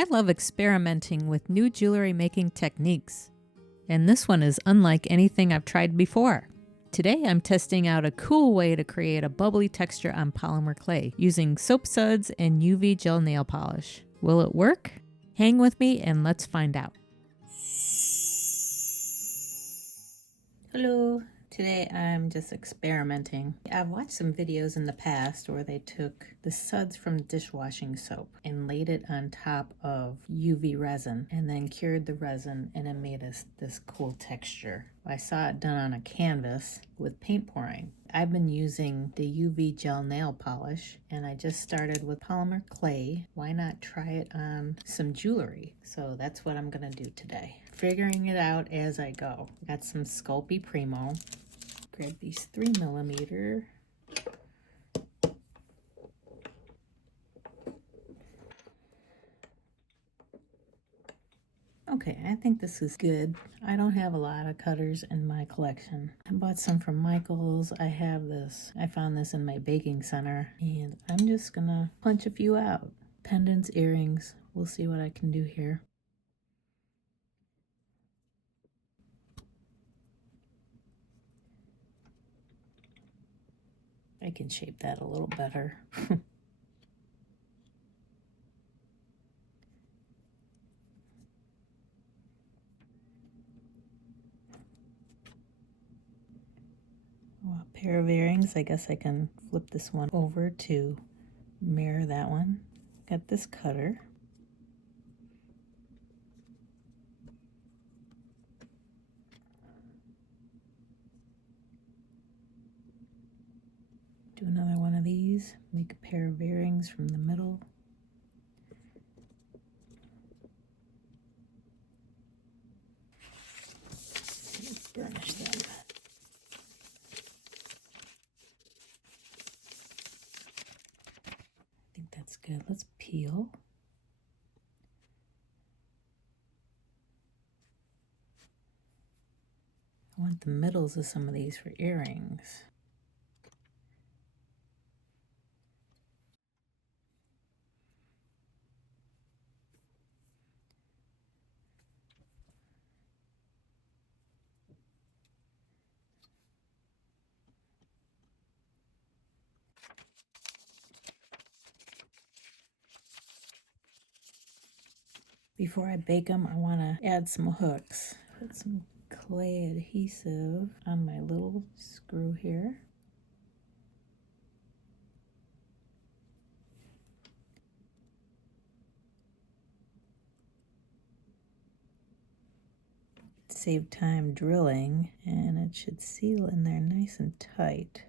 I love experimenting with new jewelry making techniques, and this one is unlike anything I've tried before. Today I'm testing out a cool way to create a bubbly texture on polymer clay using soap suds and UV gel nail polish. Will it work? Hang with me and let's find out. Hello. Today I'm just experimenting. I've watched some videos in the past where they took the suds from dishwashing soap and laid it on top of UV resin and then cured the resin, and it made us this cool texture. I saw it done on a canvas with paint pouring. I've been using the UV gel nail polish and I just started with polymer clay. Why not try it on some jewelry? So that's what I'm gonna do today. Figuring it out as I go. Got some Sculpey Primo. Grab these 3mm. Okay, I think this is good. I don't have a lot of cutters in my collection. I bought some from Michael's. I have this. I found this in my baking center, and I'm just gonna punch a few out. Pendants, earrings. We'll see what I can do here. I can shape that a little better. Well, a pair of earrings. I guess I can flip this one over to mirror that one. Got this cutter. Do another one of these. Make a pair of earrings from the middle. Let's burnish them. I think that's good. Let's peel. I want the middles of some of these for earrings. Before I bake them, I want to add some hooks. Put some clay adhesive on my little screw here. Save time drilling, and it should seal in there nice and tight.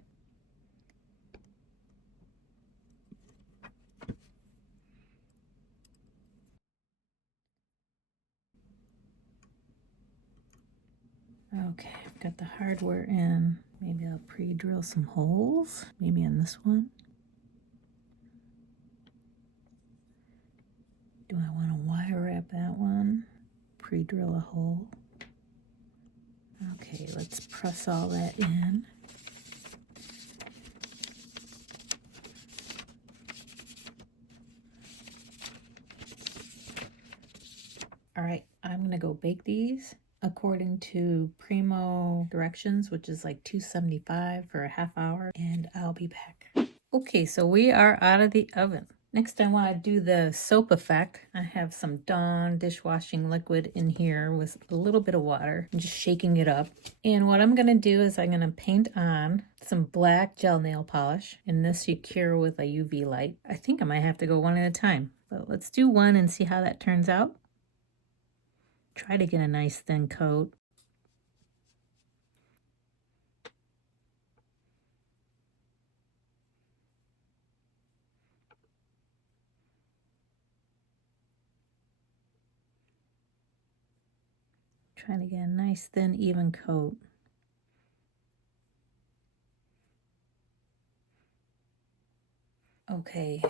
Okay, I've got the hardware in. Maybe I'll pre-drill some holes, maybe in this one. Do I want to wire wrap that one? Pre-drill a hole. Okay, let's press all that in. All right, I'm gonna go bake these according to Primo directions, which is like 275 for a half hour, and I'll be back. Okay, so we are out of the oven. Next, I want to do the soap effect. I have some Dawn dishwashing liquid in here with a little bit of water. I'm just shaking it up. And what I'm going to do is I'm going to paint on some black gel nail polish. And this you cure with a UV light. I think I might have to go one at a time. But let's do one and see how that turns out. Try to get a nice thin coat. Trying to get a nice thin even coat. Okay,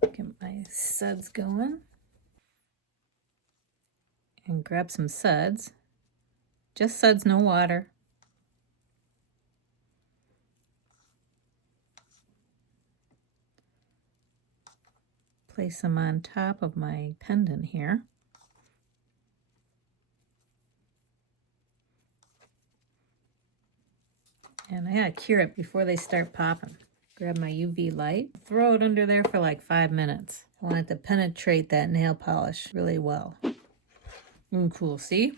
get my suds going. And grab some suds. Just suds, no water. place them on top of my pendant here. And I gotta cure it before they start popping. Grab my UV light, throw it under there for like 5 minutes. I want it to penetrate that nail polish really well. Ooh, cool, see?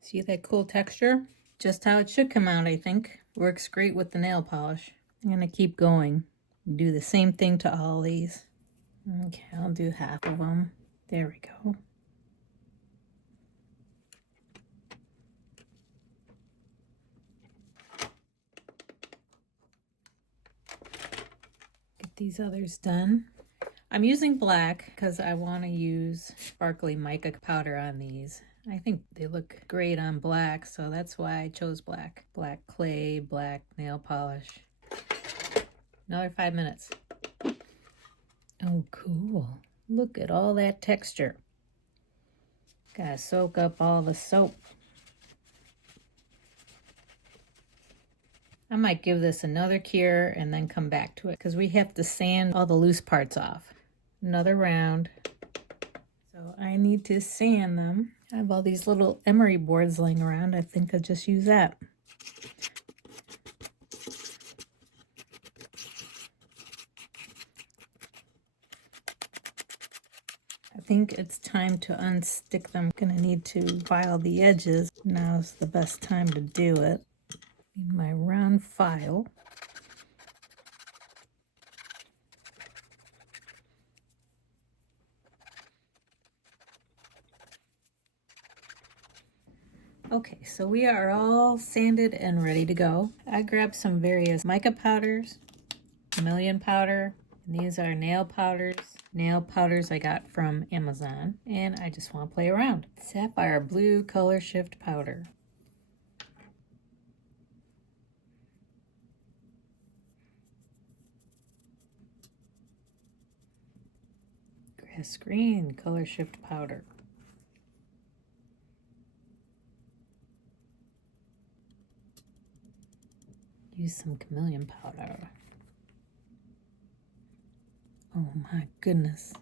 See that cool texture? Just how it should come out, I think. Works great with the nail polish. I'm gonna keep going. Do the same thing to all these. Okay, I'll do half of them. There we go. Get these others done. I'm using black because I want to use sparkly mica powder on these. I think they look great on black, so that's why I chose black. Black clay, black nail polish. Another 5 minutes. Oh, cool. Look at all that texture. Gotta soak up all the soap. I might give this another cure and then come back to it because we have to sand all the loose parts off. Another round. So I need to sand them. I have all these little emery boards laying around. I think I'll just use that. I think it's time to unstick them. I'm gonna need to file the edges. Now's the best time to do it. Need my round file. Okay, so we are all sanded and ready to go. I grabbed some various mica powders, chameleon powder, and these are nail powders. Nail powders I got from Amazon, and I just want to play around. Sapphire blue color shift powder. Grass green color shift powder. Use some chameleon powder. Oh my goodness.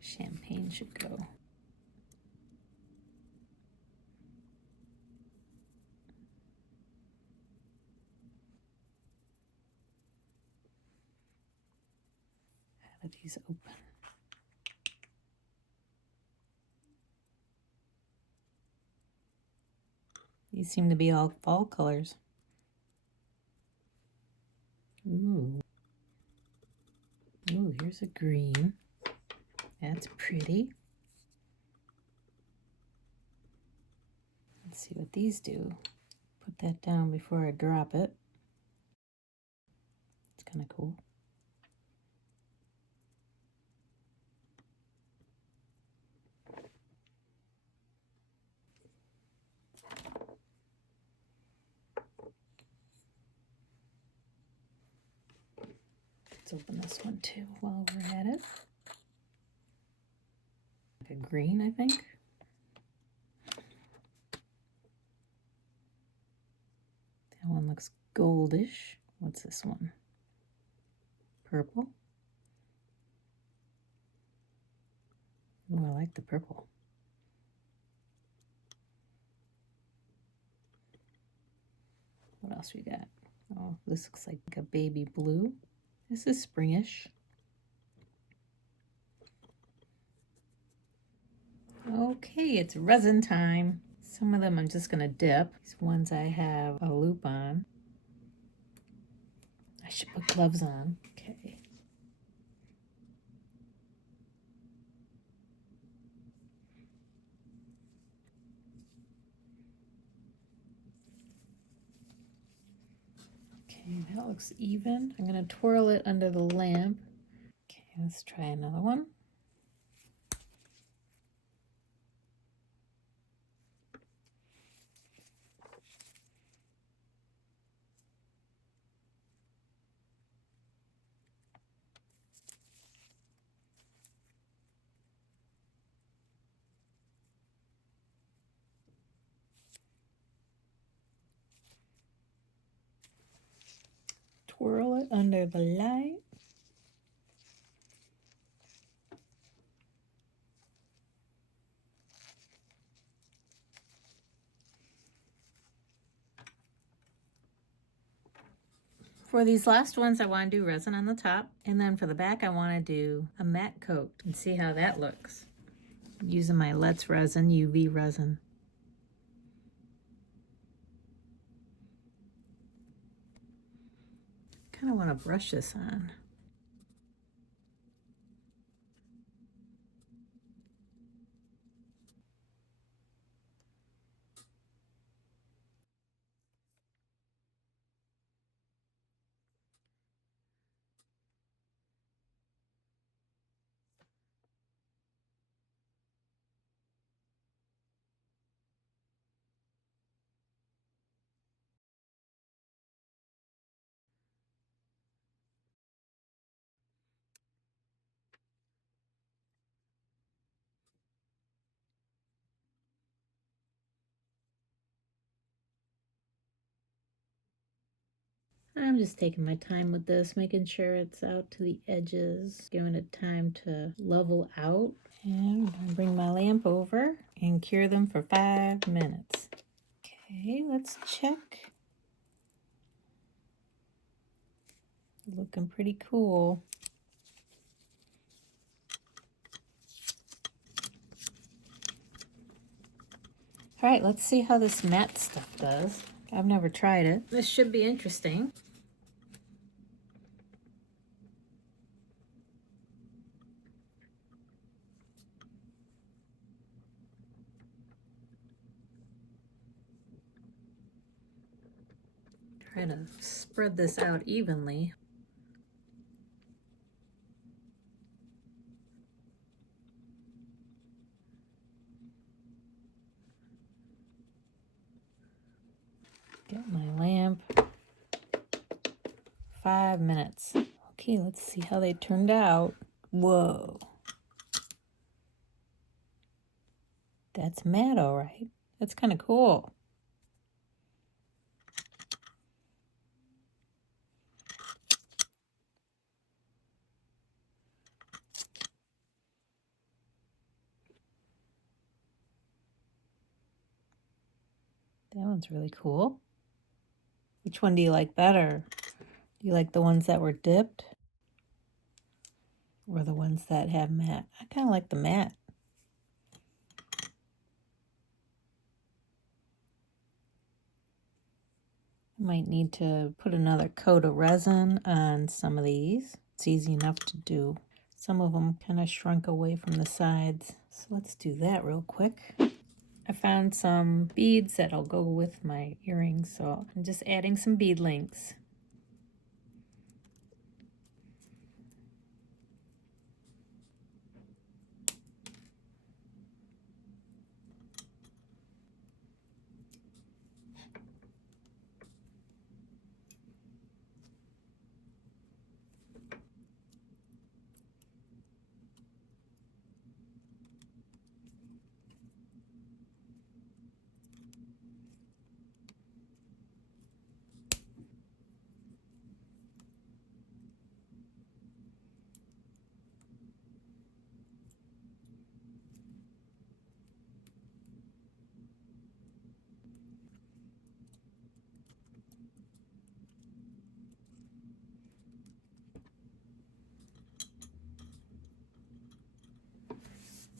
Champagne should go. How do these open? These seem to be all fall colors. Ooh. Ooh, here's a green. That's pretty. Let's see what these do. Put that down before I drop it. It's kind of cool. Let's open this one too while we're at it. Like a green, I think. That one looks goldish. What's this one? Purple. Oh, I like the purple. What else we got? Oh, this looks like a baby blue. This is springish. Okay, it's resin time. Some of them I'm just gonna dip. These ones I have a loop on. I should put gloves on. Okay. Okay, that looks even. I'm gonna twirl it under the lamp. Okay, let's try another one. Twirl it under the light. For these last ones, I want to do resin on the top, and then for the back, I want to do a matte coat and see how that looks. I'm using my Let's Resin UV resin. Kind of want to brush this on. I'm just taking my time with this, making sure it's out to the edges, giving it time to level out. And I'm gonna bring my lamp over and cure them for 5 minutes. Okay, let's check. Looking pretty cool. All right, let's see how this matte stuff does. I've never tried it. This should be interesting. Try to spread this out evenly. Get my lamp. 5 minutes. Okay, let's see how they turned out. Whoa. That's matte, all right. That's kind of cool. That one's really cool. Which one do you like better? Do you like the ones that were dipped? Or the ones that have matte? I kind of like the matte. I might need to put another coat of resin on some of these. It's easy enough to do. Some of them kind of shrunk away from the sides. So let's do that real quick. I found some beads that'll go with my earrings, so I'm just adding some bead links.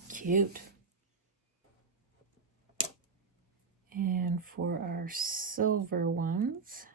Cute. And for our silver ones,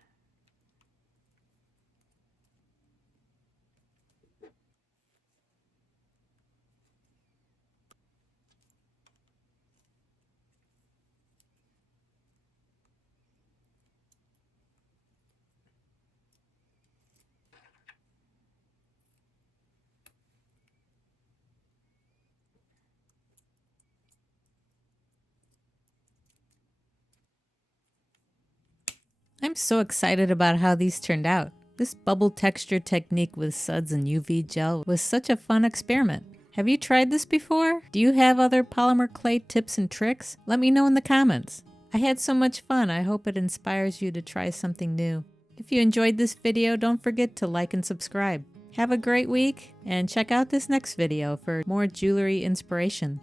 I'm so excited about how these turned out. This bubble texture technique with suds and UV gel was such a fun experiment. Have you tried this before? Do you have other polymer clay tips and tricks? Let me know in the comments. I had so much fun. I hope it inspires you to try something new. If you enjoyed this video, don't forget to like and subscribe. Have a great week and check out this next video for more jewelry inspiration.